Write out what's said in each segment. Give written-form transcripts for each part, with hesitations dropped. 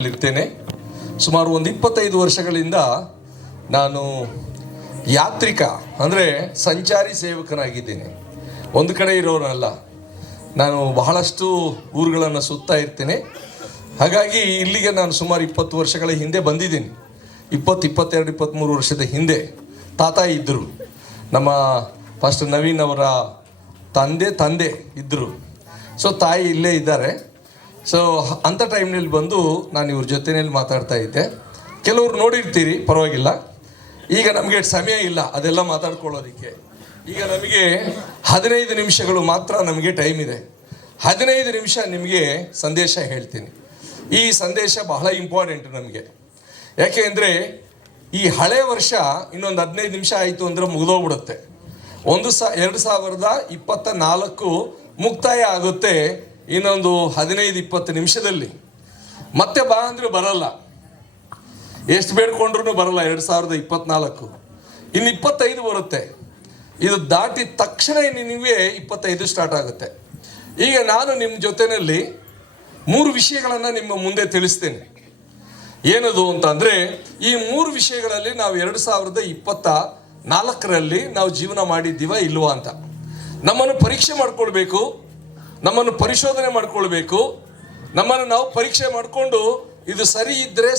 ಇರ್ತೇನೆ. ಸುಮಾರು ಒಂದು 25 ವರ್ಷಗಳಿಂದ ನಾನು ಯಾತ್ರಿಕ ಅಂದರೆ ಸಂಚಾರಿ ಸೇವಕನಾಗಿದ್ದೇನೆ. ಒಂದು ಕಡೆ ಇರೋನಲ್ಲ, ನಾನು ಬಹಳಷ್ಟು ಊರುಗಳನ್ನು ಸುತ್ತಾ ಇರ್ತೇನೆ. ಹಾಗಾಗಿ ಇಲ್ಲಿಗೆ ನಾನು ಸುಮಾರು 20 ವರ್ಷಗಳ ಹಿಂದೆ ಬಂದಿದ್ದೀನಿ. 22, 23 ವರ್ಷದ ಹಿಂದೆ ತಾತ ಇದ್ದರು. ನಮ್ಮ ಫಾಸ್ಟರ್ ನವೀನ್ ಅವರ ತಂದೆ ಇದ್ದರು. ಸೊ ತಾಯಿ ಇಲ್ಲೇ ಇದ್ದಾರೆ. ಸೊ ಅಂಥ ಟೈಮ್ನಲ್ಲಿ ಬಂದು ನಾನು ಇವ್ರ ಜೊತೆಯಲ್ಲಿ ಮಾತಾಡ್ತಾ ಇದ್ದೆ. ಕೆಲವ್ರು ನೋಡಿರ್ತೀರಿ, ಪರವಾಗಿಲ್ಲ. ಈಗ ನಮಗೆ ಸಮಯ ಇಲ್ಲ ಅದೆಲ್ಲ ಮಾತಾಡ್ಕೊಳ್ಳೋದಕ್ಕೆ. ಈಗ ನಮಗೆ 15 ನಿಮಿಷಗಳು ಮಾತ್ರ ನಮಗೆ ಟೈಮ್ ಇದೆ. 15 ನಿಮಿಷ ನಿಮಗೆ ಸಂದೇಶ ಹೇಳ್ತೀನಿ. ಈ ಸಂದೇಶ ಬಹಳ ಇಂಪಾರ್ಟೆಂಟ್ ನಮಗೆ. ಯಾಕೆ ಅಂದರೆ ಈ ಹಳೆ ವರ್ಷ ಇನ್ನೊಂದು 15 ನಿಮಿಷ ಆಯಿತು ಅಂದರೆ ಮುಗಿದೋಗ್ಬಿಡುತ್ತೆ. 2024 ಮುಕ್ತಾಯ ಆಗುತ್ತೆ ಇನ್ನೊಂದು 15-20 ನಿಮಿಷದಲ್ಲಿ. ಮತ್ತೆ ಬಾ ಅಂದರೆ ಬರಲ್ಲ, ಎಷ್ಟು ಬೇಡ್ಕೊಂಡ್ರೂ ಬರಲ್ಲ. 2024 ಇನ್ನು 25 ಬರುತ್ತೆ. ಇದು ದಾಟಿದ ತಕ್ಷಣ ನಿಮಗೆ 25 ಸ್ಟಾರ್ಟ್ ಆಗುತ್ತೆ. ಈಗ ನಾನು ನಿಮ್ಮ ಜೊತೆಯಲ್ಲಿ 3 ವಿಷಯಗಳನ್ನು ನಿಮ್ಮ ಮುಂದೆ ತಿಳಿಸ್ತೇನೆ. ಏನದು ಅಂತಂದರೆ, ಈ 3 ವಿಷಯಗಳಲ್ಲಿ ನಾವು 2024ರಲ್ಲಿ ನಾವು ಜೀವನ ಮಾಡಿದ್ದೀವ ಇಲ್ವಾ ಅಂತ ನಮ್ಮನ್ನು ಪರೀಕ್ಷೆ ಮಾಡ್ಕೊಳ್ಬೇಕು, ನಮ್ಮನ್ನು ಪರಿಶೋಧನೆ ಮಾಡ್ಕೊಳ್ಬೇಕು. ನಮ್ಮನ್ನು ನಾವು ಪರೀಕ್ಷೆ ಮಾಡಿಕೊಂಡು ಇದು ಸರಿ ಇದ್ದರೆ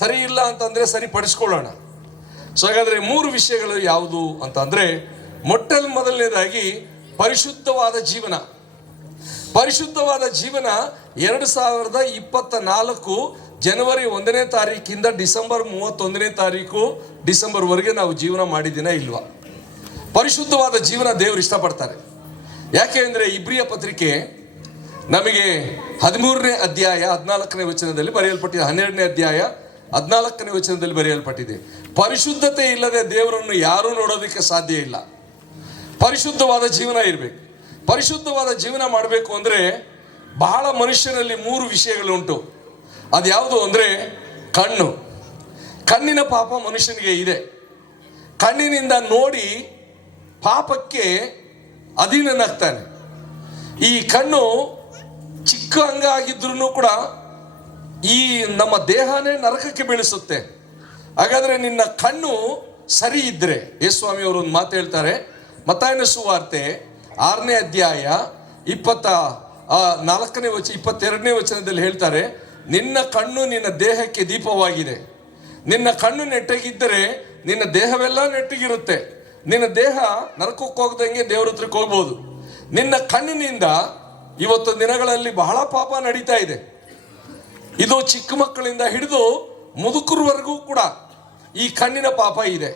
ಸರಿ ಇಲ್ಲ ಅಂತಂದರೆ ಸರಿಪಡಿಸ್ಕೊಳ್ಳೋಣ. ಸೊ ಹಾಗಾದರೆ 3 ವಿಷಯಗಳು ಯಾವುದು ಅಂತಂದರೆ, ಮೊದಲನೇದಾಗಿ ಪರಿಶುದ್ಧವಾದ ಜೀವನ. 2024 ಜನವರಿ 1ನೇ ತಾರೀಕಿಂದ ಡಿಸೆಂಬರ್ 31ನೇ ತಾರೀಕು ಡಿಸೆಂಬರ್ವರೆಗೆ ನಾವು ಜೀವನ ಮಾಡಿದ್ದೀನ ಇಲ್ವಾ? ಪರಿಶುದ್ಧವಾದ ಜೀವನ ದೇವರು ಇಷ್ಟಪಡ್ತಾರೆ. ಯಾಕೆ ಅಂದರೆ ಇಬ್ರಿಯ ಪತ್ರಿಕೆ ನಮಗೆ 13ನೇ ಅಧ್ಯಾಯ 14ನೇ ವಚನದಲ್ಲಿ ಬರೆಯಲ್ಪಟ್ಟಿದೆ. 12ನೇ ಅಧ್ಯಾಯ 14ನೇ ವಚನದಲ್ಲಿ ಬರೆಯಲ್ಪಟ್ಟಿದೆ, ಪರಿಶುದ್ಧತೆ ಇಲ್ಲದೆ ದೇವರನ್ನು ಯಾರೂ ನೋಡೋದಕ್ಕೆ ಸಾಧ್ಯ ಇಲ್ಲ. ಪರಿಶುದ್ಧವಾದ ಜೀವನ ಇರಬೇಕು. ಪರಿಶುದ್ಧವಾದ ಜೀವನ ಮಾಡಬೇಕು ಅಂದರೆ ಬಹಳ ಮನುಷ್ಯನಲ್ಲಿ 3 ವಿಷಯಗಳುಂಟು. ಅದು ಯಾವುದು ಅಂದರೆ ಕಣ್ಣಿನ ಪಾಪ ಮನುಷ್ಯನಿಗೆ ಇದೆ. ಕಣ್ಣಿನಿಂದ ನೋಡಿ ಪಾಪಕ್ಕೆ ಅಧೀನನಾಗ್ತಾನೆ. ಈ ಕಣ್ಣು ಚಿಕ್ಕ ಅಂಗ ಆಗಿದ್ರೂ ಕೂಡ ಈ ನಮ್ಮ ದೇಹನೇ ನರಕಕ್ಕೆ ಬೀಳಿಸುತ್ತೆ. ಹಾಗಾದರೆ ನಿನ್ನ ಕಣ್ಣು ಸರಿ ಇದ್ದರೆ, ಯೇಸುಸ್ವಾಮಿ ಅವರು ಒಂದು ಮಾತು ಹೇಳ್ತಾರೆ, ಮತ್ತಾಯನ ಸುವಾರ್ತೆ 6ನೇ ಅಧ್ಯಾಯ 22ನೇ ವಚನದಲ್ಲಿ ಹೇಳ್ತಾರೆ, ನಿನ್ನ ಕಣ್ಣು ನಿನ್ನ ದೇಹಕ್ಕೆ ದೀಪವಾಗಿದೆ. ನಿನ್ನ ಕಣ್ಣು ನೆಟ್ಟಗಿದ್ದರೆ ನಿನ್ನ ದೇಹವೆಲ್ಲ ನೆಟ್ಟಗಿರುತ್ತೆ. ನಿನ್ನ ದೇಹ ನರಕಕ್ಕೆ ಹೋಗ್ದಂಗೆ ದೇವ್ರ ಹತ್ರಕ್ಕೆ ಹೋಗ್ಬೋದು. ನಿನ್ನ ಕಣ್ಣಿನಿಂದ ಇವತ್ತು ದಿನಗಳಲ್ಲಿ ಬಹಳ ಪಾಪ ನಡೀತಾ ಇದೆ. ಇದು ಚಿಕ್ಕ ಮಕ್ಕಳಿಂದ ಹಿಡಿದು ಮುದುಕರವರೆಗೂ ಕೂಡ ಈ ಕಣ್ಣಿನ ಪಾಪ ಇದೆ.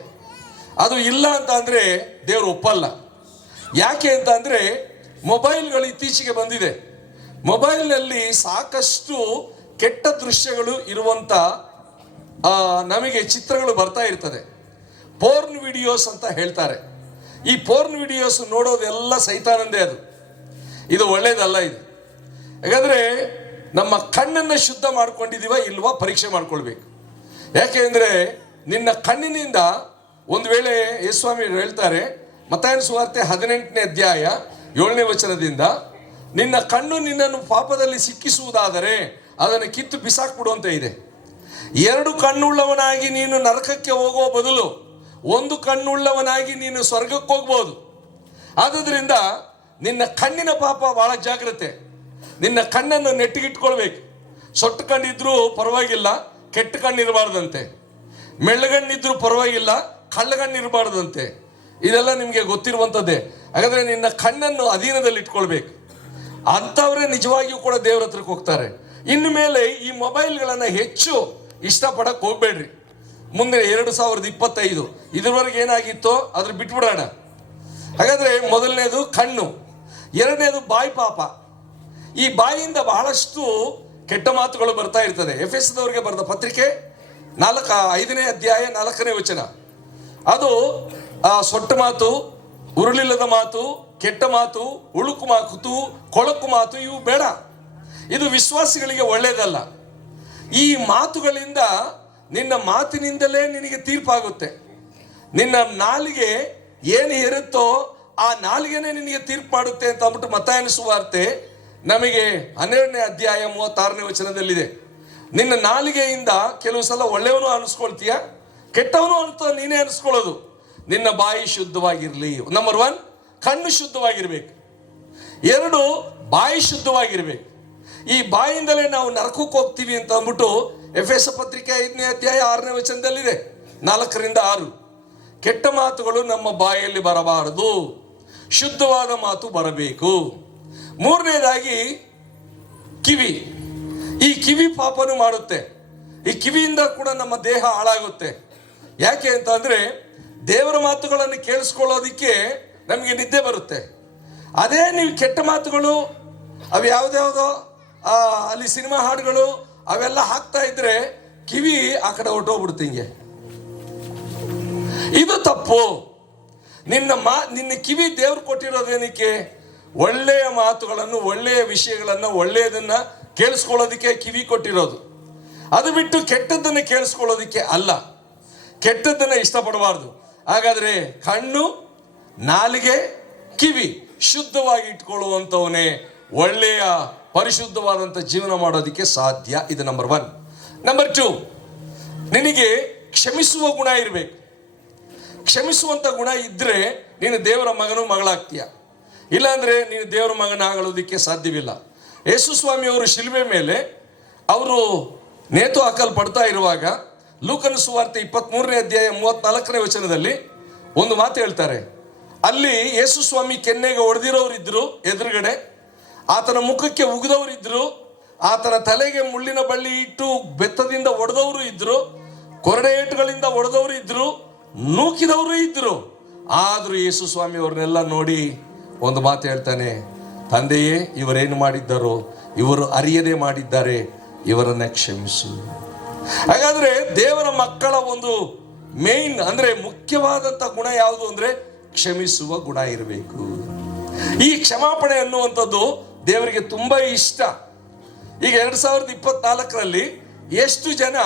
ಅದು ಇಲ್ಲ ಅಂತ ಅಂದರೆ ದೇವರು ಒಪ್ಪಲ್ಲ. ಯಾಕೆ ಅಂತ ಅಂದರೆ ಮೊಬೈಲ್ಗಳು ಇತ್ತೀಚೆಗೆ ಬಂದಿದೆ. ಮೊಬೈಲ್ನಲ್ಲಿ ಸಾಕಷ್ಟು ಕೆಟ್ಟ ದೃಶ್ಯಗಳು ಇರುವಂಥ ನಮಗೆ ಚಿತ್ರಗಳು ಬರ್ತಾ ಇರ್ತದೆ. ಪೋರ್ನ್ ವಿಡಿಯೋಸ್ ಅಂತ ಹೇಳ್ತಾರೆ. ಈ ಪೋರ್ನ್ ವಿಡಿಯೋಸ್ ನೋಡೋದೆಲ್ಲ ಸೈತಾನಂದೇ. ಇದು ಒಳ್ಳೇದಲ್ಲ. ಇದು ಹಾಗಾದರೆ ನಮ್ಮ ಕಣ್ಣನ್ನು ಶುದ್ಧ ಮಾಡ್ಕೊಂಡಿದ್ದೀವ ಇಲ್ವಾ ಪರೀಕ್ಷೆ ಮಾಡ್ಕೊಳ್ಬೇಕು. ಯಾಕೆ ಅಂದರೆ ನಿನ್ನ ಕಣ್ಣಿನಿಂದ ಒಂದು ವೇಳೆ ಯೇಸುಸ್ವಾಮಿ ಹೇಳ್ತಾರೆ, ಮತ್ತಾಯನ ಸುವಾರ್ತೆ 18ನೇ ಅಧ್ಯಾಯ 7ನೇ ವಚನದಿಂದ, ನಿನ್ನ ಕಣ್ಣು ನಿನ್ನನ್ನು ಪಾಪದಲ್ಲಿ ಸಿಕ್ಕಿಸುವುದಾದರೆ ಅದನ್ನು ಕಿತ್ತು ಬಿಸಾಕ್ಬಿಡುವಂತ ಇದೆ. 2 ಕಣ್ಣುಳ್ಳವನಾಗಿ ನೀನು ನರಕಕ್ಕೆ ಹೋಗೋ ಬದಲು 1 ಕಣ್ಣುಳ್ಳವನಾಗಿ ನೀನು ಸ್ವರ್ಗಕ್ಕೆ ಹೋಗ್ಬೋದು. ಆದುದರಿಂದ ನಿನ್ನ ಕಣ್ಣಿನ ಪಾಪ ಬಹಳ ಜಾಗ್ರತೆ. ನಿನ್ನ ಕಣ್ಣನ್ನು ನೆಟ್ಟಿಗಿಟ್ಕೊಳ್ಬೇಕು. ಸೊಟ್ಟು ಕಣ್ಣಿದ್ರೂ ಪರವಾಗಿಲ್ಲ, ಕೆಟ್ಟ ಕಣ್ಣಿರಬಾರ್ದಂತೆ. ಮೆಳ್ಳಗಣ್ಣಿದ್ರೂ ಪರವಾಗಿಲ್ಲ, ಕಳ್ಳಗಣ್ಣಿರಬಾರ್ದಂತೆ. ಇದೆಲ್ಲ ನಿಮಗೆ ಗೊತ್ತಿರುವಂಥದ್ದೇ. ಹಾಗಾದರೆ ನಿನ್ನ ಕಣ್ಣನ್ನು ಅಧೀನದಲ್ಲಿ ಇಟ್ಕೊಳ್ಬೇಕು. ಅಂಥವರೇ ನಿಜವಾಗಿಯೂ ಕೂಡ ದೇವ್ರ ಹತ್ರಕ್ಕೆ ಹೋಗ್ತಾರೆ. ಇನ್ನು ಮೇಲೆ ಈ ಮೊಬೈಲ್ಗಳನ್ನು ಹೆಚ್ಚು ಇಷ್ಟಪಡಕ್ಕೆ ಹೋಗ್ಬೇಡ್ರಿ. ಮುಂದೆ 2025 ಇದುವರೆಗೆ ಏನಾಗಿತ್ತೋ ಅದ್ರ ಬಿಟ್ಬಿಡೋಣ. ಹಾಗಾದರೆ ಮೊದಲನೇದು ಕಣ್ಣು, 2ನೇದು ಬಾಯಿ ಪಾಪ. ಈ ಬಾಯಿಯಿಂದ ಬಹಳಷ್ಟು ಕೆಟ್ಟ ಮಾತುಗಳು ಬರ್ತಾ ಇರ್ತದೆ. ಎಫೆಸದವರಿಗೆ ಬರೆದ ಪತ್ರಿಕೆ 5ನೇ ಅಧ್ಯಾಯ 4ನೇ ವಚನ, ಅದು ಸೊಟ್ಟ ಮಾತು, ಉರುಳಿಲ್ಲದ ಮಾತು, ಕೆಟ್ಟ ಮಾತು, ಉಳುಕು ಮಾತು, ಕೊಳಕು ಮಾತು, ಇವು ಬೇಡ. ಇದು ವಿಶ್ವಾಸಿಗಳಿಗೆ ಒಳ್ಳೆಯದಲ್ಲ. ಈ ಮಾತುಗಳಿಂದ, ನಿನ್ನ ಮಾತಿನಿಂದಲೇ ನಿನಗೆ ತೀರ್ಪಾಗುತ್ತೆ. ನಿನ್ನ ನಾಲಿಗೆ ಏನು ಇರುತ್ತೋ ಆ ನಾಲಿಗೆನೇ ನಿನಗೆ ತೀರ್ಪು ಮಾಡುತ್ತೆ ಅಂತ ಅಂದ್ಬಿಟ್ಟು ಮತ್ತಾಯನ ಸುವಾರ್ತೆ ನಮಗೆ 12ನೇ ಅಧ್ಯಾಯ 36ನೇ ವಚನದಲ್ಲಿದೆ. ನಿನ್ನ ನಾಲಿಗೆಯಿಂದ ಕೆಲವು ಸಲ ಒಳ್ಳೆಯವನು ಅನಿಸ್ಕೊಳ್ತೀಯ, ಕೆಟ್ಟವನು ಅಂತ ನೀನೇ ಅನಿಸ್ಕೊಳ್ಳೋದು. ನಿನ್ನ ಬಾಯಿ ಶುದ್ಧವಾಗಿರಲಿ. ನಂಬರ್ 1, ಕಣ್ಣು ಶುದ್ಧವಾಗಿರ್ಬೇಕು. 2, ಬಾಯಿ ಶುದ್ಧವಾಗಿರ್ಬೇಕು. ಈ ಬಾಯಿಂದಲೇ ನಾವು ನರಕಕ್ಕೆ ಹೋಗ್ತೀವಿ ಅಂತ ಅಂದ್ಬಿಟ್ಟು ಎಫೆಸ ಪತ್ರಿಕೆ 5ನೇ ಅಧ್ಯಾಯ 6ನೇ ವಚನದಲ್ಲಿದೆ, 4ರಿಂದ 6. ಕೆಟ್ಟ ಮಾತುಗಳು ನಮ್ಮ ಬಾಯಲ್ಲಿ ಬರಬಾರದು, ಶುದ್ಧವಾದ ಮಾತು ಬರಬೇಕು. 3ನೇದಾಗಿ ಕಿವಿ. ಈ ಕಿವಿ ಪಾಪನು ಮಾಡುತ್ತೆ. ಈ ಕಿವಿಯಿಂದ ಕೂಡ ನಮ್ಮ ದೇಹ ಹಾಳಾಗುತ್ತೆ. ಯಾಕೆ ಅಂತ ಅಂದರೆ ದೇವರ ಮಾತುಗಳನ್ನು ಕೇಳಿಸ್ಕೊಳ್ಳೋದಿಕ್ಕೆ ನಮಗೆ ನಿದ್ದೆ ಬರುತ್ತೆ. ಅದೇ ನೀವು ಕೆಟ್ಟ ಮಾತುಗಳು, ಅವು ಯಾವುದ್ಯಾವುದೋ ಅಲ್ಲಿ ಸಿನಿಮಾ ಹಾಡುಗಳು ಅವೆಲ್ಲ ಹಾಕ್ತಾ ಇದ್ರೆ ಕಿವಿ ಆ ಕಡೆ ಹೊರಟೋಗ್ಬಿಡುತ್ತೆ. ಹಿಂಗೆ ಇದು ತಪ್ಪು. ನಿನ್ನ ಕಿವಿ ದೇವ್ರು ಕೊಟ್ಟಿರೋದೇನಕ್ಕೆ? ಒಳ್ಳೆಯ ಮಾತುಗಳನ್ನು, ಒಳ್ಳೆಯ ವಿಷಯಗಳನ್ನು, ಒಳ್ಳೆಯದನ್ನ ಕೇಳಿಸ್ಕೊಳ್ಳೋದಕ್ಕೆ ಕಿವಿ ಕೊಟ್ಟಿರೋದು. ಅದು ಬಿಟ್ಟು ಕೆಟ್ಟದ್ದನ್ನು ಕೇಳಿಸ್ಕೊಳ್ಳೋದಿಕ್ಕೆ ಅಲ್ಲ. ಕೆಟ್ಟದ್ದನ್ನು ಇಷ್ಟಪಡಬಾರ್ದು. ಹಾಗಾದ್ರೆ ಕಣ್ಣು, ನಾಲಿಗೆ, ಕಿವಿ ಶುದ್ಧವಾಗಿ ಇಟ್ಕೊಳ್ಳುವಂಥವನೇ ಒಳ್ಳೆಯ ಪರಿಶುದ್ಧವಾದಂಥ ಜೀವನ ಮಾಡೋದಕ್ಕೆ ಸಾಧ್ಯ. ಇದು ನಂಬರ್ 1. ನಂಬರ್ 2, ನಿನಗೆ ಕ್ಷಮಿಸುವ ಗುಣ ಇರಬೇಕು. ಕ್ಷಮಿಸುವಂಥ ಗುಣ ಇದ್ದರೆ ನೀನು ದೇವರ ಮಗನೂ ಮಗಳಾಗ್ತೀಯ. ಇಲ್ಲಾಂದರೆ ನೀನು ದೇವರ ಮಗನಾಗೋದಕ್ಕೆ ಸಾಧ್ಯವಿಲ್ಲ. ಯೇಸು ಸ್ವಾಮಿಯವರು ಶಿಲುಬೆ ಮೇಲೆ ಅವರು ನೇತು ಹಾಕಲ್ಪಡ್ತಾ ಇರುವಾಗ ಲೂಕನ ಸುವಾರ್ತೆ 23ನೇ ಅಧ್ಯಾಯ 34ನೇ ವಚನದಲ್ಲಿ ಒಂದು ಮಾತು ಹೇಳ್ತಾರೆ. ಅಲ್ಲಿ ಯೇಸು ಸ್ವಾಮಿ ಕೆನ್ನೆಗೆ ಹೊಡೆದಿರೋರು ಇದ್ರು, ಎದುರುಗಡೆ ಆತನ ಮುಖಕ್ಕೆ ಉಗಿದವರಿದ್ರು, ಆತನ ತಲೆಗೆ ಮುಳ್ಳಿನ ಬಳ್ಳಿ ಇಟ್ಟು ಬೆತ್ತದಿಂದ ಹೊಡೆದವರು ಇದ್ರು, ಕೊರಡೆ ಏಟುಗಳಿಂದ ಹೊಡೆದವರು ಇದ್ರು, ನೂಕಿದವರು ಇದ್ರು. ಆದರೂ ಯೇಸು ಸ್ವಾಮಿ ಅವ್ರನ್ನೆಲ್ಲ ನೋಡಿ ಒಂದು ಮಾತು ಹೇಳ್ತಾನೆ, ತಂದೆಯೇ, ಇವರೇನು ಮಾಡಿದ್ದಾರೋ ಇವರು ಅರಿಯದೆ ಮಾಡಿದ್ದಾರೆ, ಇವರನ್ನ ಕ್ಷಮಿಸು. ಹಾಗಾದ್ರೆ ದೇವರ ಮಕ್ಕಳ ಒಂದು ಮೇನ್ ಅಂದ್ರೆ ಮುಖ್ಯವಾದಂಥ ಗುಣ ಯಾವುದು ಅಂದ್ರೆ ಕ್ಷಮಿಸುವ ಗುಣ ಇರಬೇಕು. ಈ ಕ್ಷಮಾಪಣೆ ಅನ್ನುವಂಥದ್ದು ದೇವರಿಗೆ ತುಂಬಾ ಇಷ್ಟ. ಈಗ 2024ರಲ್ಲಿ ಎಷ್ಟು ಜನ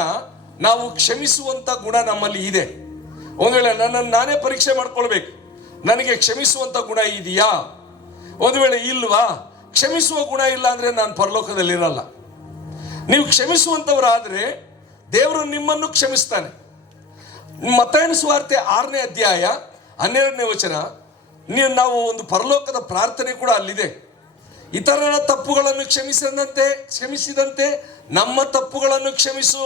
ನಾವು ಕ್ಷಮಿಸುವಂತ ಗುಣ ನಮ್ಮಲ್ಲಿ ಇದೆ? ಒಂದು ವೇಳೆ ನನ್ನನ್ನು ನಾನೇ ಪರೀಕ್ಷೆ ಮಾಡ್ಕೊಳ್ಬೇಕು, ನನಗೆ ಕ್ಷಮಿಸುವಂತ ಗುಣ ಇದೆಯಾ? ಒಂದು ವೇಳೆ ಇಲ್ವಾ? ಕ್ಷಮಿಸುವ ಗುಣ ಇಲ್ಲ ಅಂದ್ರೆ ನಾನು ಪರಲೋಕದಲ್ಲಿರಲ್ಲ. ನೀವು ಕ್ಷಮಿಸುವಂತವರಾದ್ರೆ ದೇವರು ನಿಮ್ಮನ್ನು ಕ್ಷಮಿಸ್ತಾನೆ. ಮತ್ತಾಯನ ಸುವಾರ್ತೆ 6ನೇ ಅಧ್ಯಾಯ 12ನೇ ವಚನ, ನಾವು ಒಂದು ಪರಲೋಕದ ಪ್ರಾರ್ಥನೆ ಕೂಡ ಅಲ್ಲಿದೆ. ಇತರರ ತಪ್ಪುಗಳನ್ನು ಕ್ಷಮಿಸಿದಂತೆ ನಮ್ಮ ತಪ್ಪುಗಳನ್ನು ಕ್ಷಮಿಸು.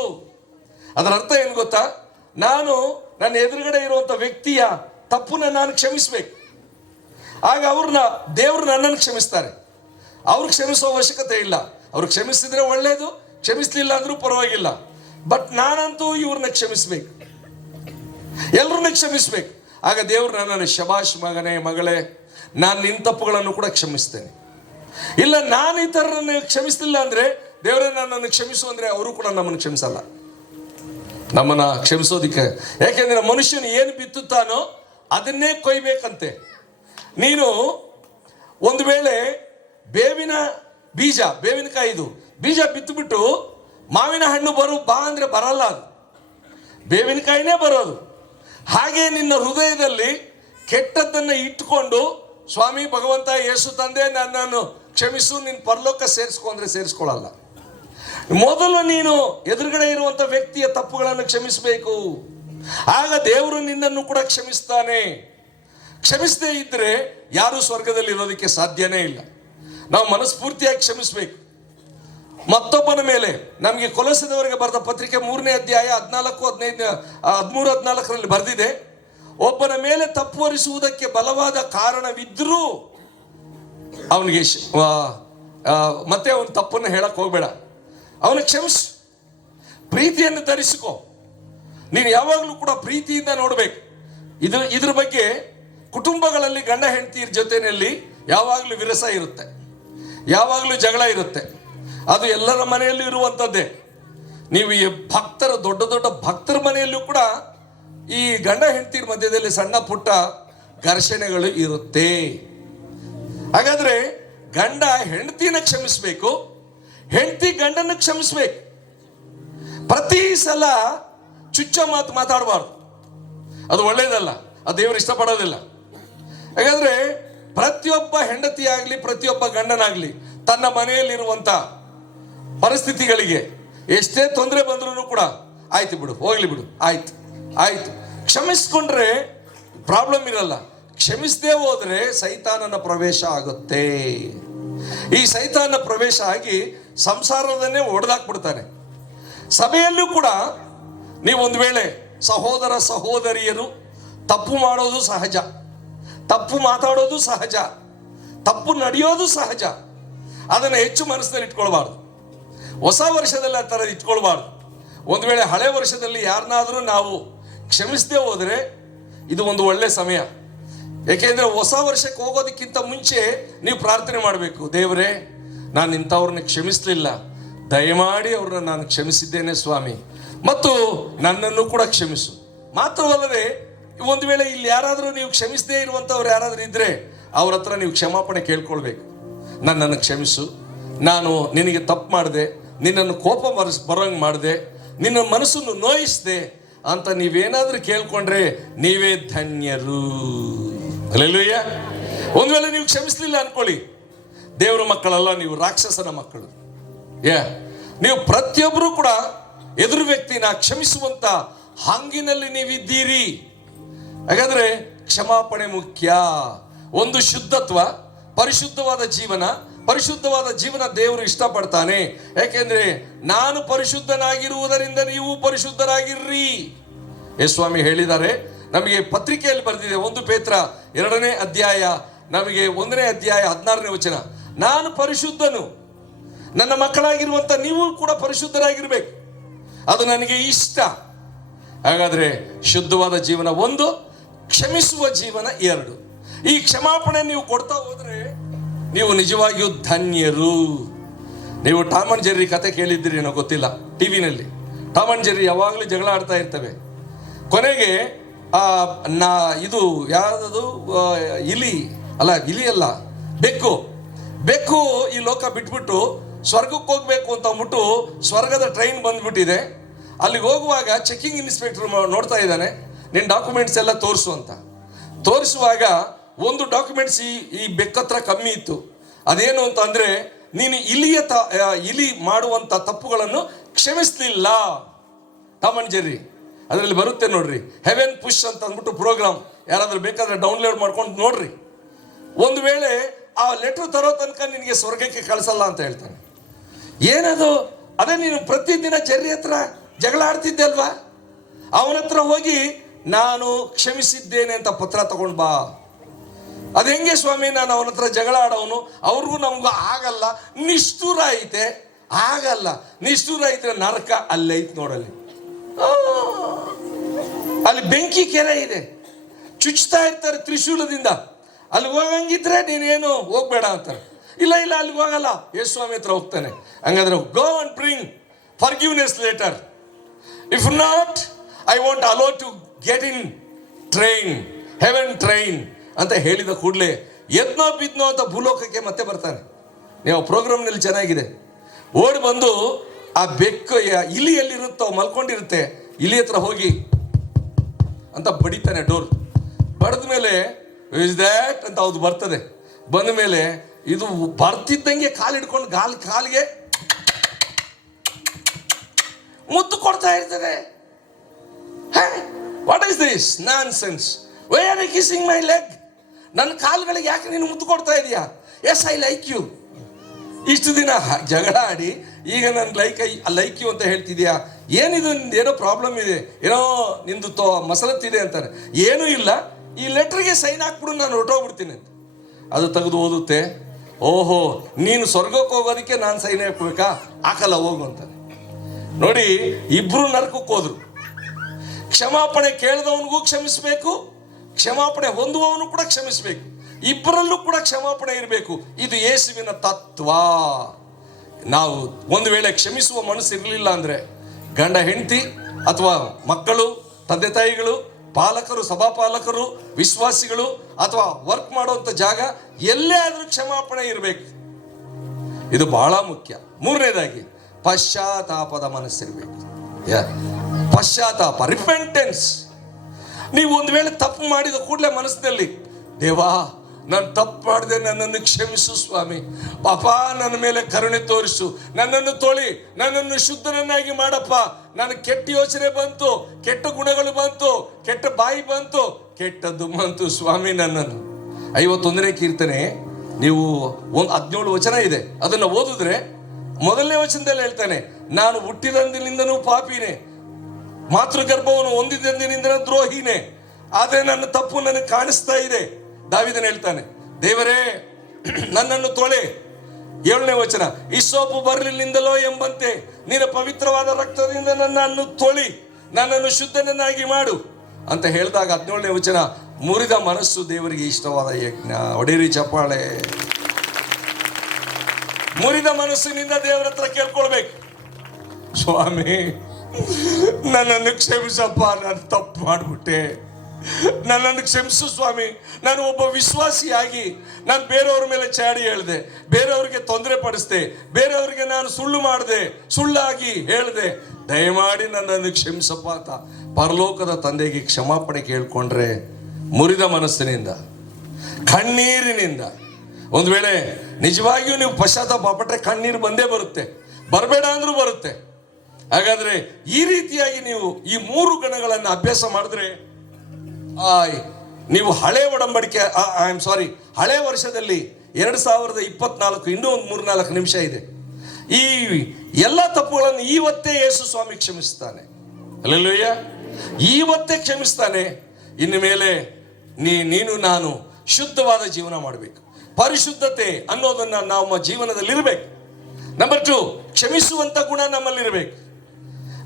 ಅದರ ಅರ್ಥ ಏನು ಗೊತ್ತಾ? ನಾನು ನನ್ನ ಎದುರುಗಡೆ ಇರುವಂಥ ವ್ಯಕ್ತಿಯ ತಪ್ಪನ್ನ ನಾನು ಕ್ಷಮಿಸ್ಬೇಕು. ಆಗ ದೇವರು ನನ್ನನ್ನು ಕ್ಷಮಿಸ್ತಾರೆ. ಅವ್ರು ಕ್ಷಮಿಸುವ ಅವಶ್ಯಕತೆ ಇಲ್ಲ. ಅವ್ರು ಕ್ಷಮಿಸಿದ್ರೆ ಒಳ್ಳೇದು, ಕ್ಷಮಿಸ್ಲಿಲ್ಲ ಅಂದ್ರೂ ಪರವಾಗಿಲ್ಲ. ಬಟ್ ನಾನಂತೂ ಇವ್ರನ್ನ ಕ್ಷಮಿಸ್ಬೇಕು, ಎಲ್ಲರನ್ನ ಕ್ಷಮಿಸ್ಬೇಕು. ಆಗ ದೇವರು ನನ್ನನ್ನು ಶಬಾಷ್ ಮಗನೇ ಮಗಳೇ, ನಾನು ನಿನ್ನ ತಪ್ಪುಗಳನ್ನು ಕೂಡ ಕ್ಷಮಿಸ್ತೇನೆ. ಇಲ್ಲ ನಾನು ಇತರರನ್ನು ಕ್ಷಮಿಸಲಿಲ್ಲ ಅಂದ್ರೆ ದೇವರೇ ನನ್ನನ್ನು ಕ್ಷಮಿಸು ಅಂದ್ರೆ ಅವರು ಕೂಡ ನಮ್ಮನ್ನು ಕ್ಷಮಿಸಲ್ಲ, ನಮ್ಮನ್ನ ಕ್ಷಮಿಸೋದಿಕ್ಕೆ. ಯಾಕೆಂದ್ರೆ ಮನುಷ್ಯನು ಏನು ಬಿತ್ತುತ್ತಾನೋ ಅದನ್ನೇ ಕೊಯ್ಬೇಕಂತೆ. ನೀನು ಒಂದು ವೇಳೆ ಬೇವಿನಕಾಯಿದು ಬೀಜ ಬಿತ್ತುಬಿಟ್ಟು ಮಾವಿನ ಹಣ್ಣು ಬಾ ಅಂದ್ರೆ ಬರಲ್ಲ, ಅದು ಬೇವಿನಕಾಯಿನೇ ಬರೋದು. ಹಾಗೆ ನಿನ್ನ ಹೃದಯದಲ್ಲಿ ಕೆಟ್ಟದ್ದನ್ನು ಇಟ್ಟುಕೊಂಡು ಸ್ವಾಮಿ ಭಗವಂತ ಯೇಸು ತಂದೆ ನನ್ನನ್ನು ಕ್ಷಮಿಸು, ನಿನ್ನ ಪರಲೋಕ ಸೇರಿಸ್ಕೊಂಡ್ರೆ ಸೇರಿಸ್ಕೊಳ್ಳಲ್ಲ. ಮೊದಲು ನೀನು ಎದುರುಗಡೆ ಇರುವಂತ ವ್ಯಕ್ತಿಯ ತಪ್ಪುಗಳನ್ನು ಕ್ಷಮಿಸಬೇಕು. ಆಗ ದೇವರು ನಿನ್ನನ್ನು ಕೂಡ ಕ್ಷಮಿಸ್ತಾನೆ. ಕ್ಷಮಿಸದೇ ಇದ್ರೆ ಯಾರು ಸ್ವರ್ಗದಲ್ಲಿ ಇರೋದಕ್ಕೆ ಸಾಧ್ಯನೇ ಇಲ್ಲ. ನಾವು ಮನಸ್ಫೂರ್ತಿಯಾಗಿ ಕ್ಷಮಿಸಬೇಕು. ಮತ್ತೊಬ್ಬನ ಮೇಲೆ ನಮಗೆ ಕೊಲೊಸ್ಸೆದವರಿಗೆ ಬರೆದ ಪತ್ರಿಕೆ 3ನೇ ಅಧ್ಯಾಯ 13-14ರಲ್ಲಿ ಬರೆದಿದೆ, ಒಬ್ಬನ ಮೇಲೆ ತಪ್ಪು ಹೊರಿಸುವುದಕ್ಕೆ ಬಲವಾದ ಕಾರಣವಿದ್ರೂ ಅವನಿಗೆ ಮತ್ತೆ ಅವನ ತಪ್ಪನ್ನು ಹೇಳಕ್ ಹೋಗ್ಬೇಡ, ಅವನಿಗೆ ಕ್ಷಮಿಸು, ಪ್ರೀತಿಯನ್ನು ಧರಿಸಿಕೋ. ನೀನು ಯಾವಾಗಲೂ ಕೂಡ ಪ್ರೀತಿಯಿಂದ ನೋಡ್ಬೇಕು. ಇದ್ರ ಬಗ್ಗೆ ಕುಟುಂಬಗಳಲ್ಲಿ ಗಂಡ ಹೆಂಡತಿಯರ ಜೊತೆಯಲ್ಲಿ ಯಾವಾಗಲೂ ವಿರಸ ಇರುತ್ತೆ, ಯಾವಾಗಲೂ ಜಗಳ ಇರುತ್ತೆ. ಅದು ಎಲ್ಲರ ಮನೆಯಲ್ಲೂ ಇರುವಂಥದ್ದೇ. ನೀವು ಈ ದೊಡ್ಡ ದೊಡ್ಡ ಭಕ್ತರ ಮನೆಯಲ್ಲೂ ಕೂಡ ಈ ಗಂಡ ಹೆಂಡತಿಯರ ಮಧ್ಯದಲ್ಲಿ ಸಣ್ಣ ಪುಟ್ಟ ಘರ್ಷಣೆಗಳು ಇರುತ್ತೆ. ಹಾಗಾದ್ರೆ ಗಂಡ ಹೆಂಡತಿನ ಕ್ಷಮಿಸಬೇಕು, ಹೆಂಡತಿ ಗಂಡನ ಕ್ಷಮಿಸ್ಬೇಕು. ಪ್ರತಿ ಸಲ ಚುಚ್ಚ ಮಾತು ಮಾತಾಡಬಾರ್ದು, ಅದು ಒಳ್ಳೇದಲ್ಲ, ಅದು ದೇವರು ಇಷ್ಟಪಡೋದಿಲ್ಲ. ಹಾಗಾದ್ರೆ ಪ್ರತಿಯೊಬ್ಬ ಹೆಂಡತಿ ಆಗಲಿ ಪ್ರತಿಯೊಬ್ಬ ಗಂಡನಾಗ್ಲಿ ತನ್ನ ಮನೆಯಲ್ಲಿರುವಂತ ಪರಿಸ್ಥಿತಿಗಳಿಗೆ ಎಷ್ಟೇ ತೊಂದರೆ ಬಂದ್ರೂ ಕೂಡ ಆಯ್ತು ಬಿಡು, ಹೋಗ್ಲಿ ಬಿಡು, ಆಯ್ತು ಆಯ್ತು ಕ್ಷಮಿಸ್ಕೊಂಡ್ರೆ ಪ್ರಾಬ್ಲಮ್ ಇರಲ್ಲ. ಕ್ಷಮಿಸದೇ ಹೋದ್ರೆ ಸೈತಾನನ ಪ್ರವೇಶ ಆಗುತ್ತೆ. ಈ ಸೈತಾನ ಪ್ರವೇಶ ಆಗಿ ಸಂಸಾರದನ್ನೇ ಒಡೆದಾಕ್ಬಿಡ್ತಾನೆ. ಸಭೆಯಲ್ಲೂ ಕೂಡ ನೀವು ಒಂದು ವೇಳೆ ಸಹೋದರ ಸಹೋದರಿಯರು ತಪ್ಪು ಮಾಡೋದು ಸಹಜ, ತಪ್ಪು ಮಾತಾಡೋದು ಸಹಜ, ತಪ್ಪು ನಡೆಯೋದು ಸಹಜ. ಅದನ್ನು ಹೆಚ್ಚು ಮನಸ್ಸಿನಲ್ಲಿ ಇಟ್ಕೊಳ್ಬಾರ್ದು. ಹೊಸ ವರ್ಷದಲ್ಲಿ ಆ ಥರ ಇಟ್ಕೊಳ್ಬಾರ್ದು. ಒಂದು ವೇಳೆ ಹಳೆ ವರ್ಷದಲ್ಲಿ ಯಾರನ್ನಾದರೂ ನಾವು ಕ್ಷಮಿಸದೆ ಹೋದರೆ ಇದು ಒಂದು ಒಳ್ಳೆ ಸಮಯ. ಏಕೆಂದರೆ ಹೊಸ ವರ್ಷಕ್ಕೆ ಹೋಗೋದಕ್ಕಿಂತ ಮುಂಚೆ ನೀವು ಪ್ರಾರ್ಥನೆ ಮಾಡಬೇಕು, ದೇವರೇ ನಾನು ಇಂಥವ್ರನ್ನ ಕ್ಷಮಿಸಲಿಲ್ಲ, ದಯಮಾಡಿ ಅವ್ರನ್ನ ನಾನು ಕ್ಷಮಿಸಿದ್ದೇನೆ ಸ್ವಾಮಿ, ಮತ್ತು ನನ್ನನ್ನು ಕೂಡ ಕ್ಷಮಿಸು. ಮಾತ್ರವಲ್ಲದೆ ಒಂದು ವೇಳೆ ಇಲ್ಲಿ ಯಾರಾದರೂ ನೀವು ಕ್ಷಮಿಸದೇ ಇರುವಂಥವ್ರು ಯಾರಾದರೂ ಇದ್ದರೆ ಅವ್ರ ಹತ್ರ ನೀವು ಕ್ಷಮಾಪಣೆ ಕೇಳ್ಕೊಳ್ಬೇಕು. ನನ್ನನ್ನು ಕ್ಷಮಿಸು, ನಾನು ನಿನಗೆ ತಪ್ಪು ಮಾಡಿದೆ, ನಿನ್ನನ್ನು ಕೋಪ ಬರೋಂಗೆ ಮಾಡಿದೆ, ನಿನ್ನ ಮನಸ್ಸನ್ನು ನೋಯಿಸಿದೆ ಅಂತ ನೀವೇನಾದರೂ ಕೇಳ್ಕೊಂಡ್ರೆ ನೀವೇ ಧನ್ಯರು. ಹಲ್ಲೆಲೂಯಾ. ಒಂದು ವೇಳೆ ನೀವು ಕ್ಷಮಿಸಲಿಲ್ಲ ಅನ್ಕೊಳ್ಳಿ, ದೇವರ ಮಕ್ಕಳಲ್ಲ, ನೀವು ರಾಕ್ಷಸನ ಮಕ್ಕಳು. ನೀವು ಪ್ರತಿಯೊಬ್ಬರು ಕೂಡ ಎದುರು ವ್ಯಕ್ತಿನ ಕ್ಷಮಿಸುವಂತ ಹಂಗಿನಲ್ಲಿ ನೀವಿದ್ದೀರಿ. ಹಾಗಾದ್ರೆ ಕ್ಷಮಾಪಣೆ ಮುಖ್ಯ. ಒಂದು ಶುದ್ಧತ್ವ, ಪರಿಶುದ್ಧವಾದ ಜೀವನ. ಪರಿಶುದ್ಧವಾದ ಜೀವನ ದೇವರು ಇಷ್ಟಪಡ್ತಾನೆ. ಯಾಕೆಂದ್ರೆ ನಾನು ಪರಿಶುದ್ಧನಾಗಿರುವುದರಿಂದ ನೀವು ಪರಿಶುದ್ಧರಾಗಿರ್ರಿ. ಯೇಸುಸ್ವಾಮಿ ಹೇಳಿದ್ದಾರೆ, ನಮಗೆ ಪತ್ರಿಕೆಯಲ್ಲಿ ಬರೆದಿದೆ 1 ಪೇತ್ರ 2ನೇ ಅಧ್ಯಾಯ, ನಮಗೆ 1ನೇ ಅಧ್ಯಾಯ 16ನೇ ವಚನ, ನಾನು ಪರಿಶುದ್ಧನು, ನನ್ನ ಮಕ್ಕಳಾಗಿರುವಂತ ನೀವು ಕೂಡ ಪರಿಶುದ್ಧರಾಗಿರ್ಬೇಕು, ಅದು ನನಗೆ ಇಷ್ಟ. ಹಾಗಾದ್ರೆ ಶುದ್ಧವಾದ ಜೀವನ 1, ಕ್ಷಮಿಸುವ ಜೀವನ 2. ಈ ಕ್ಷಮಾಪಣೆ ನೀವು ಕೊಡ್ತಾ ಹೋದ್ರೆ ನೀವು ನಿಜವಾಗಿಯೂ ಧನ್ಯರು. ನೀವು ಟಾಮ್ ಅಂಡ್ ಜೆರ್ರಿ ಕತೆ ಕೇಳಿದ್ದೀರಿ ಏನೋ ಗೊತ್ತಿಲ್ಲ, ಟಿವಿನಲ್ಲಿ ಟಾಮ್ ಅಂಡ್ ಜೆರ್ರಿ ಯಾವಾಗಲೂ ಜಗಳ ಆಡ್ತಾ ಇರ್ತವೆ. ಕೊನೆಗೆ ಇದು ಯಾವುದದು ಇಲಿ ಅಲ್ಲ, ಬೆಕ್ಕು ಈ ಲೋಕ ಬಿಟ್ಬಿಟ್ಟು ಸ್ವರ್ಗಕ್ಕೆ ಹೋಗ್ಬೇಕು ಅಂತ ಅಂದ್ಬಿಟ್ಟು ಸ್ವರ್ಗದ ಟ್ರೈನ್ ಬಂದ್ಬಿಟ್ಟಿದೆ. ಅಲ್ಲಿಗೆ ಹೋಗುವಾಗ ಚೆಕಿಂಗ್ ಇನ್ಸ್ಪೆಕ್ಟರ್ ನೋಡ್ತಾ ಇದ್ದಾನೆ, ನಿನ್ನ ಡಾಕ್ಯುಮೆಂಟ್ಸ್ ಎಲ್ಲ ತೋರಿಸು ಅಂತ. ತೋರಿಸುವಾಗ ಒಂದು ಡಾಕ್ಯುಮೆಂಟ್ಸ್ ಈ ಬೆಕ್ಕತ್ರ ಕಮ್ಮಿ ಇತ್ತು. ಅದೇನು ಅಂತ ಅಂದ್ರೆ, ನೀನು ಇಲಿ ಮಾಡುವಂತ ತಪ್ಪುಗಳನ್ನು ಕ್ಷಮಿಸ್ಲಿಲ್ಲ. ಟಾಮ್ ಅಂಡ್ ಜೆರ್ರಿ ಅದರಲ್ಲಿ ಬರುತ್ತೆ ನೋಡ್ರಿ, ಹೆವೆನ್ ಪುಷ್ ಅಂತ ಅಂದ್ಬಿಟ್ಟು ಪ್ರೋಗ್ರಾಮ್, ಯಾರಾದ್ರೂ ಬೇಕಾದ್ರೆ ಡೌನ್ಲೋಡ್ ಮಾಡ್ಕೊಂಡು ನೋಡ್ರಿ. ಒಂದು ವೇಳೆ ಆ ಲೆಟರ್ ತರೋ ತನಕ ನಿನಗೆ ಸ್ವರ್ಗಕ್ಕೆ ಕಳಿಸಲ್ಲ ಅಂತ ಹೇಳ್ತಾನೆ. ಏನದು? ಅದೇ ನೀನು ಪ್ರತಿದಿನ ಜೆರ್ರಿ ಹತ್ರ ಜಗಳ ಆಡ್ತಿದ್ದೆ ಅಲ್ವಾ, ಅವನ ಹತ್ರ ಹೋಗಿ ನಾನು ಕ್ಷಮಿಸಿದ್ದೇನೆ ಅಂತ ಪತ್ರ ತಗೊಂಡ್ ಬಾ. ಅದು ಹೆಂಗೆ ಸ್ವಾಮಿ, ನಾನು ಅವನ ಹತ್ರ ಜಗಳ ಆಡೋನು, ಅವ್ರಿಗೂ ನಮಗೂ ಆಗಲ್ಲ, ನಿಷ್ಠೂರ ಐತೆ. ಆಗಲ್ಲ, ನಿಷ್ಠೂರ ಐತೆ, ನರಕ ಅಲ್ಲೈತೆ ನೋಡಲ್ಲಿ. ಅಲ್ಲಿ ಬೆಂಕಿ ಕೆರೆ ಇದೆ, ಚುಚ್ತಾ ಇರ್ತಾರೆ ತ್ರಿಶೂಲದಿಂದ. ಅಲ್ಲಿ ಹೋಗಂಗಿದ್ರೆ ನೀನೇನು ಹೋಗ್ಬೇಡ ಅಂತಾರೆ. ಇಲ್ಲ ಅಲ್ಲಿಗೆ ಹೋಗಲ್ಲ, ಯೇಸು ಸ್ವಾಮಿ ಹತ್ರ ಹೋಗ್ತಾನೆ. ಹಂಗಂದ್ರೆ go and bring forgiveness letter. If not I want allow to get in train, heaven train ಅಂತ ಹೇಳಿದ ಕೂಡಲೇ ಎದ್ನೋ ಬಿದ್ನೋ ಅಂತ ಭೂಲೋಕಕ್ಕೆ ಮತ್ತೆ ಬರ್ತಾನೆ. ನೀವು ಪ್ರೋಗ್ರಾಮ್ನಲ್ಲಿ ಚೆನ್ನಾಗಿದೆ, ಓಡಿ ಬಂದು ಆ ಬೆಕ್ಕು ಇಲಿ ಎಲ್ಲಿರುತ್ತೋ ಮಲ್ಕೊಂಡಿರುತ್ತೆ, ಇಲಿ ಹತ್ರ ಹೋಗಿ ಅಂತ ಬಡಿತಾನೆ ಡೋರ್. ಬಡಿದ ಮೇಲೆ ಇಸ್ ದ್ಯಾಟ್ ಅಂತ ಅದು ಬರ್ತದೆ. ಬಂದ ಮೇಲೆ ಇದು ಬರ್ತಿದ್ದಂಗೆ ಕಾಲಿಡ್ಕೊಂಡು ಕಾಲಿಗೆ ಮುತ್ತು ಕೊಡ್ತಾ ಇರ್ತದೆ. What is this nonsense? Why are you kissing my leg? ನನ್ನ ಕಾಲುಗಳಿಗೆ ಯಾಕೆ ನೀನು ಮುತ್ತು ಕೊಡ್ತಾ ಇದೀಯಾ? Yes I like you. ಇಷ್ಟು ದಿನ ಜಗಳ ಆಡಿ ಈಗ ನಾನು ಲೈಕ್ ಯು ಅಂತ ಹೇಳ್ತಿದ್ಯಾ? ಏನಿದು, ಏನೋ ಪ್ರಾಬ್ಲಮ್ ಇದೆ, ಏನೋ ನಿಂದು ಮಸಲತ್ತಿದೆ ಅಂತಾನೆ. ಏನೂ ಇಲ್ಲ, ಈ ಲೆಟ್ರಿಗೆ ಸೈನ್ ಹಾಕ್ಬಿಡು, ನಾನು ಹೊರಟೋಗ್ಬಿಡ್ತೀನಿ ಅಂತ. ಅದು ತೆಗೆದು ಓದುತ್ತೆ, ಓಹೋ ನೀನು ಸ್ವರ್ಗಕ್ಕೆ ಹೋಗೋದಕ್ಕೆ ನಾನು ಸೈನ್ ಹಾಕ್ಬೇಕಾ? ಹಾಕಲ್ಲ, ಹೋಗು ಅಂತಾನೆ. ನೋಡಿ, ಇಬ್ರು ನರಕಕ್ಕೆ ಹೋದ್ರು. ಕ್ಷಮಾಪಣೆ ಕೇಳಿದವನಿಗೂ ಕ್ಷಮಿಸಬೇಕು, ಕ್ಷಮಾಪಣೆ ಹೊಂದುವವನು ಕೂಡ ಕ್ಷಮಿಸಬೇಕು. ಇಬ್ಬರಲ್ಲೂ ಕೂಡ ಕ್ಷಮಾಪಣೆ ಇರಬೇಕು. ಇದು ಯೇಸುವಿನ ತತ್ವ. ನಾವು ಒಂದು ವೇಳೆ ಕ್ಷಮಿಸುವ ಮನಸ್ಸು ಇರಲಿಲ್ಲ ಅಂದರೆ, ಗಂಡ ಹೆಂಡತಿ ಅಥವಾ ಮಕ್ಕಳು, ತಂದೆ ತಾಯಿಗಳು, ಪಾಲಕರು, ಸಭಾಪಾಲಕರು, ವಿಶ್ವಾಸಿಗಳು ಅಥವಾ ವರ್ಕ್ ಮಾಡುವಂಥ ಜಾಗ ಎಲ್ಲೇ ಆದರೂ ಕ್ಷಮಾಪಣೆ ಇರಬೇಕು. ಇದು ಬಹಳ ಮುಖ್ಯ. ಮೂರನೇದಾಗಿ ಪಶ್ಚಾತ್ತಾಪದ ಮನಸ್ಸಿರಬೇಕು. ಪಶ್ಚಾತ್ತಾಪ, ರಿಪೆಂಟೆನ್ಸ್. ನೀವು ಒಂದು ವೇಳೆ ತಪ್ಪು ಮಾಡಿದ ಕೂಡಲೇ ಮನಸ್ಸಿನಲ್ಲಿ, ದೇವಾ ನಾನು ತಪ್ಪು ಮಾಡಿದೆ, ನನ್ನನ್ನು ಕ್ಷಮಿಸು ಸ್ವಾಮಿ. ಪಾಪ ನನ್ನ ಮೇಲೆ ಕರುಣೆ ತೋರಿಸು, ನನ್ನನ್ನು ತೊಳಿ, ನನ್ನನ್ನು ಶುದ್ಧನನ್ನಾಗಿ ಮಾಡಪ್ಪ. ನಾನು ಕೆಟ್ಟ ಯೋಚನೆ ಬಂತು, ಕೆಟ್ಟ ಗುಣಗಳು ಬಂತು, ಕೆಟ್ಟ ಬಾಯಿ ಬಂತು, ಕೆಟ್ಟದ್ದು ಬಂತು ಸ್ವಾಮಿ ನನ್ನನ್ನು. 51ನೇ ಕೀರ್ತನೆ ನೀವು 17 ವಚನ ಇದೆ, ಅದನ್ನು ಓದಿದ್ರೆ ಮೊದಲನೇ ವಚನದಲ್ಲಿ ಹೇಳ್ತಾನೆ, ನಾನು ಹುಟ್ಟಿದಂದಿನಿಂದನೂ ಪಾಪಿನೇ, ಮಾತೃಗರ್ಭವನ್ನು ಹೊಂದಿದಂದಿನಿಂದ ದ್ರೋಹಿನೇ, ಆದರೆ ನನ್ನ ತಪ್ಪು ನನಗೆ ಕಾಣಿಸ್ತಾ ಇದೆ. ದಾವೀದನು ಹೇಳ್ತಾನೆ, ದೇವರೇ ನನ್ನನ್ನು ತೊಳೆ. 7ನೇ ವಚನ, ಹಿಸ್ಸೋಪು ಬರಲಿನಿಂದಲೋ ಎಂಬಂತೆ ನಿನ್ನ ಪವಿತ್ರವಾದ ರಕ್ತದಿಂದ ನನ್ನನ್ನು ತೊಳಿ, ನನ್ನನ್ನು ಶುದ್ಧನನ್ನಾಗಿ ಮಾಡು ಅಂತ ಹೇಳಿದಾಗ 17ನೇ ವಚನ, ಮುರಿದ ಮನಸ್ಸು ದೇವರಿಗೆ ಇಷ್ಟವಾದ ಯಜ್ಞ. ಹೊಡೀರಿ ಚಪ್ಪಾಳೆ. ಮುರಿದ ಮನಸ್ಸಿನಿಂದ ದೇವರ ಹತ್ರ ಕೇಳ್ಕೊಳ್ಬೇಕು, ಸ್ವಾಮಿ ನನ್ನನ್ನು ಕ್ಷಮಿಸಪ್ಪ, ನಾನು ತಪ್ಪು ಮಾಡಿಬಿಟ್ಟೆ, ನನ್ನನ್ನು ಕ್ಷಮಿಸು ಸ್ವಾಮಿ. ನಾನು ಒಬ್ಬ ವಿಶ್ವಾಸಿಯಾಗಿ ನಾನು ಬೇರೆಯವ್ರ ಮೇಲೆ ಚಾಡಿ ಹೇಳಿದೆ, ಬೇರೆಯವ್ರಿಗೆ ತೊಂದರೆ ಪಡಿಸಿದೆ, ಬೇರೆಯವ್ರಿಗೆ ನಾನು ಸುಳ್ಳು ಮಾಡಿದೆ, ಸುಳ್ಳಾಗಿ ಹೇಳಿದೆ, ದಯಮಾಡಿ ನನ್ನನ್ನು ಕ್ಷಮಿಸಪ್ಪ ಅಂತ ಪರಲೋಕದ ತಂದೆಗೆ ಕ್ಷಮಾಪಣೆ ಕೇಳ್ಕೊಂಡ್ರೆ ಮುರಿದ ಮನಸ್ಸಿನಿಂದ, ಕಣ್ಣೀರಿನಿಂದ, ಒಂದು ವೇಳೆ ನಿಜವಾಗಿಯೂ ನೀವು ಪಶ್ಚಾತ್ತಾಪ ಪಟ್ಟರೆ ಕಣ್ಣೀರು ಬಂದೇ ಬರುತ್ತೆ, ಬರಬೇಡ ಅಂದ್ರೂ ಬರುತ್ತೆ. ಹಾಗಾದ್ರೆ ಈ ರೀತಿಯಾಗಿ ನೀವು ಈ 3 ಗಣಗಳನ್ನು ಅಭ್ಯಾಸ ಮಾಡಿದ್ರೆ ನೀವು ಹಳೆ ಒಡಂಬಡಿಕೆ ಹಳೆ ವರ್ಷದಲ್ಲಿ 2024 ಇನ್ನೂ ಒಂದು 3-4 ನಿಮಿಷ ಇದೆ. ಈ ಎಲ್ಲ ತಪ್ಪುಗಳನ್ನು ಇವತ್ತೇ ಯೇಸು ಸ್ವಾಮಿ ಕ್ಷಮಿಸ್ತಾನೆ. ಹಲ್ಲೆಲೂಯಾ. ಇವತ್ತೇ ಕ್ಷಮಿಸ್ತಾನೆ. ಇನ್ನು ಮೇಲೆ ನೀನು ನಾನು ಶುದ್ಧವಾದ ಜೀವನ ಮಾಡಬೇಕು. ಪರಿಶುದ್ಧತೆ ಅನ್ನೋದನ್ನ ನಮ್ಮ ಜೀವನದಲ್ಲಿ ಇರಬೇಕು. ನಂಬರ್ 2, ಕ್ಷಮಿಸುವಂತ ಗುಣ ನಮ್ಮಲ್ಲಿರಬೇಕು.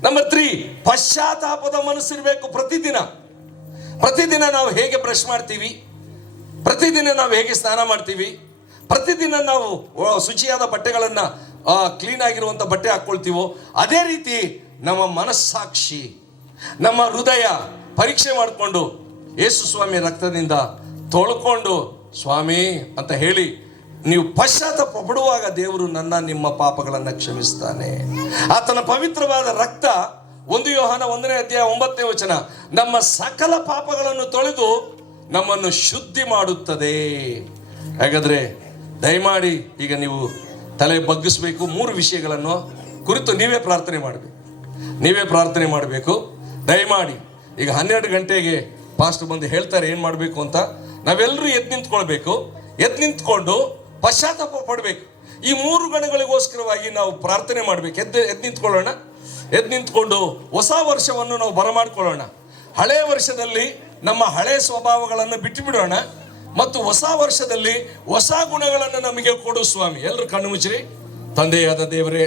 ನಂಬರ್ 3, ಪಶ್ಚಾತ್ತಾಪದ ಮನಸ್ಸಿರಬೇಕು. ಪ್ರತಿದಿನ ನಾವು ಹೇಗೆ ಬ್ರಷ್ ಮಾಡ್ತೀವಿ, ಪ್ರತಿದಿನ ನಾವು ಹೇಗೆ ಸ್ನಾನ ಮಾಡ್ತೀವಿ, ಪ್ರತಿದಿನ ನಾವು ಶುಚಿಯಾದ ಬಟ್ಟೆಗಳನ್ನು ಕ್ಲೀನ್ ಆಗಿರುವಂಥ ಬಟ್ಟೆ ಹಾಕ್ಕೊಳ್ತೀವೋ ಅದೇ ರೀತಿ ನಮ್ಮ ಮನಸ್ಸಾಕ್ಷಿ, ನಮ್ಮ ಹೃದಯ ಪರೀಕ್ಷೆ ಮಾಡಿಕೊಂಡು ಯೇಸು ಸ್ವಾಮಿ ರಕ್ತದಿಂದ ತೊಳ್ಕೊಂಡು ಸ್ವಾಮಿ ಅಂತ ಹೇಳಿ ನೀವು ಪಶ್ಚಾತ್ತಾಪ ಪಡುವಾಗ ದೇವರು ನಿಮ್ಮ ಪಾಪಗಳನ್ನು ಕ್ಷಮಿಸ್ತಾನೆ. ಆತನ ಪವಿತ್ರವಾದ ರಕ್ತ 1 ಯೋಹಾನ 1ನೇ ಅಧ್ಯಾಯ 9ನೇ ವಚನ ನಮ್ಮ ಸಕಲ ಪಾಪಗಳನ್ನು ತೊಳೆದು ನಮ್ಮನ್ನು ಶುದ್ಧಿ ಮಾಡುತ್ತದೆ. ಹಾಗಾದ್ರೆ ದಯಮಾಡಿ ಈಗ ನೀವು ತಲೆ ಬಗ್ಗಿಸ್ಬೇಕು. 3 ವಿಷಯಗಳನ್ನು ಕುರಿತು ನೀವೇ ಪ್ರಾರ್ಥನೆ ಮಾಡಬೇಕು. ದಯಮಾಡಿ ಈಗ 12 ಗಂಟೆಗೆ ಪಾಸ್ಟರ್ ಬಂದು ಹೇಳ್ತಾರೆ ಏನು ಮಾಡಬೇಕು ಅಂತ. ನಾವೆಲ್ಲರೂ ಎದ್ದು ನಿಂತ್ಕೊಂಡು ಪಶ್ಚಾತ್ತಾಪ ಪಡಬೇಕು. ಈ 3 ಗಣಗಳಿಗೋಸ್ಕರವಾಗಿ ನಾವು ಪ್ರಾರ್ಥನೆ ಮಾಡಬೇಕು. ಎದ್ದು ನಿಂತ್ಕೊಂಡು ಹೊಸ ವರ್ಷವನ್ನು ನಾವು ಬರಮಾಡ್ಕೊಳ್ಳೋಣ. ಹಳೆಯ ವರ್ಷದಲ್ಲಿ ನಮ್ಮ ಹಳೆಯ ಸ್ವಭಾವಗಳನ್ನು ಬಿಟ್ಟು ಬಿಡೋಣ ಮತ್ತು ಹೊಸ ವರ್ಷದಲ್ಲಿ ಹೊಸ ಗುಣಗಳನ್ನು ನಮಗೆ ಕೊಡು ಸ್ವಾಮಿ. ಎಲ್ಲರೂ ಕಣ್ಣು ಮುಚ್ಚಿರಿ. ತಂದೆಯಾದ ದೇವರೇ,